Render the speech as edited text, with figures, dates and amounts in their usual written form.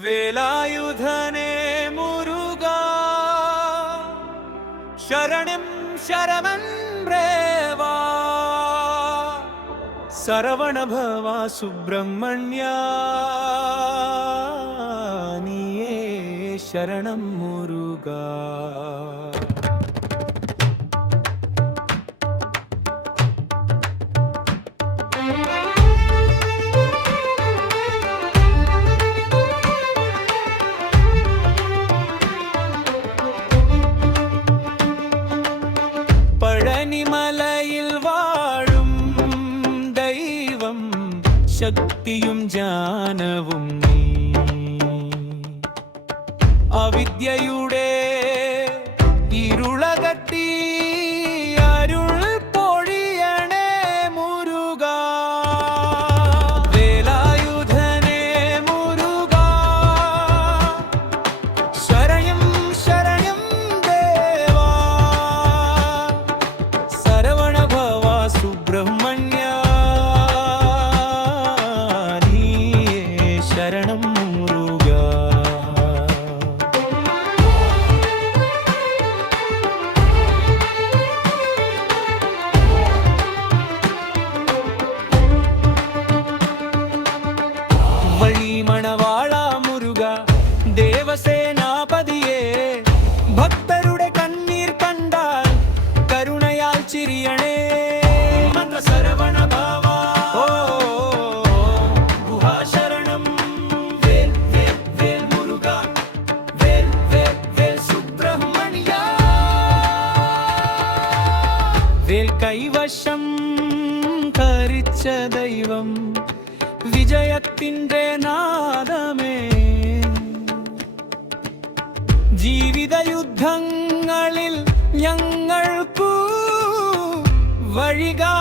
വേലായുധനേ മുരുകാ ശരണം ശരമൻ ബ്രേവാ സരവണഭവ സുബ്രഹ്മണ്യ നീയേ ശരണം മുരുകാ. പഴനിമലയിൽ വാഴും ദൈവം ശക്തിയും ജ്ഞാനവും നീ, അവിദ്യയുടെ ഇരുളകറ്റി അരുൾ പൊഴിയണേ മുരുകാ. വേലായുധനേ മുരുകാ ശരണം ശരണം ദേവാ സരവണഭവ സുബ്രഹ്മണ്യ നീയേ ശരണം മുരുകാ. വഴിമണവാള മുരുക ദേവസേനാപതിയെ, ഭക്തരുടെ കണ്ണീർ കണ്ടാൽ കരുണയാൽ ചിരിയണേ. മന്ത്രസരവണഭവ ഓ ഗുഹാശരണം വേൽ വേൽ വേൽ മുരുക വേൽ വേൽ വേൽ സുബ്രഹ്മണ്യ. വേൽ കൈവശം ധരിച്ച ദൈവം വിജയത്തിൻ്റെ നാദമേ, ജീവിത യുദ്ധങ്ങളിൽ ഞങ്ങൾക്കു വഴികാ